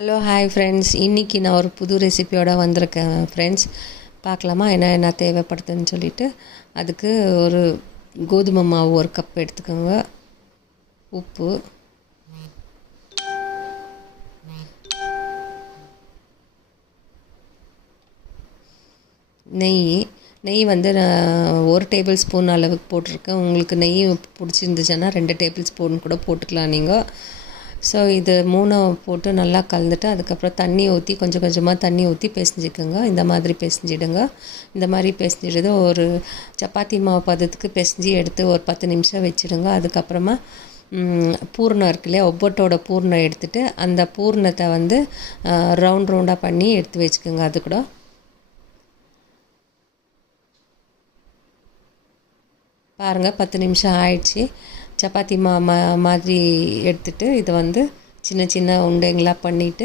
Hello hi friends, இன்றைக்கி நான் ஒரு புது ரெசிபியோடு வந்திருக்கேன் ஃப்ரெண்ட்ஸ். பார்க்கலாமா என்ன தேவைப்படுதுன்னு சொல்லிவிட்டு. அதுக்கு ஒரு கோதுமை மாவு 1 கப் எடுத்துக்கோங்க, உப்பு, நெய் வந்து நான் 1 டேபிள் ஸ்பூன் அளவுக்கு போட்டிருக்கேன். உங்களுக்கு நெய் பிடிச்சிருந்துச்சுன்னா 2 டேபிள் ஸ்பூன் கூட போட்டுக்கலாம் நீங்கள். ஸோ இது 3 போட்டு நல்லா கலந்துட்டு அதுக்கப்புறம் தண்ணி ஊற்றி கொஞ்சம் கொஞ்சமாக தண்ணி ஊற்றி பிசைஞ்சிக்கோங்க. இந்த மாதிரி பிசைஞ்சிடுங்க. இந்த மாதிரி பிசைஞ்சிடுது ஒரு சப்பாத்தி மாவு பதத்துக்கு பிசைஞ்சி எடுத்து ஒரு 10 நிமிஷம் வச்சுடுங்க. அதுக்கப்புறமா பூர்ணம் இருக்கு இல்லையா, ஒவ்வொட்டோட பூர்ணம் எடுத்துகிட்டு அந்த பூர்ணத்தை வந்து ரவுண்டாக பண்ணி எடுத்து வச்சுக்கோங்க. அது கூட பாருங்கள் 10 நிமிஷம் ஆயிடுச்சு. சப்பாத்தி மாதிரி எடுத்துகிட்டு இதை வந்து சின்ன சின்ன உண்டைங்களாக பண்ணிவிட்டு